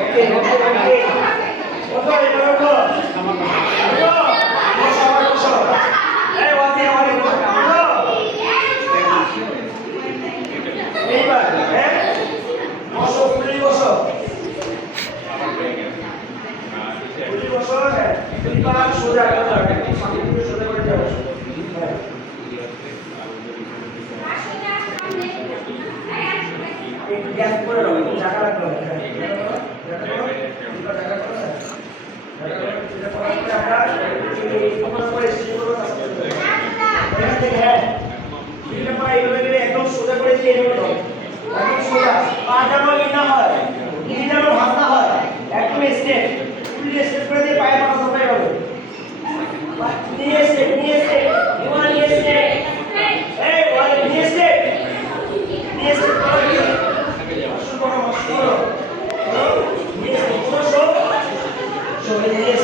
ওকে ওকে ওকে ওঠো এবার ওঠো ওঠো বসো আবার বসো এই ওয়াজি আমার ওঠো এইবার হ্যাঁ বসো ফুলি বসো ফুলি বসো হ্যাঁ এইবার সোজা কথা একদম সামনে দিকে সোজা করে যাও एक गैस করে দাও একটু জায়গা রাখতে হবে একদম সোজা করে দিয়ে একদম সোজা পা যেন না হয় যেন ভাঙা হয় একদম স্টেপ ফুলি স্টেপ করে দিয়ে পায়ে পাটা ধরে হবে নিয়ে স্টেপ এবার নিয়ে স্টেপ এই ওয়ালে নিয়ে স্টেপ Yes,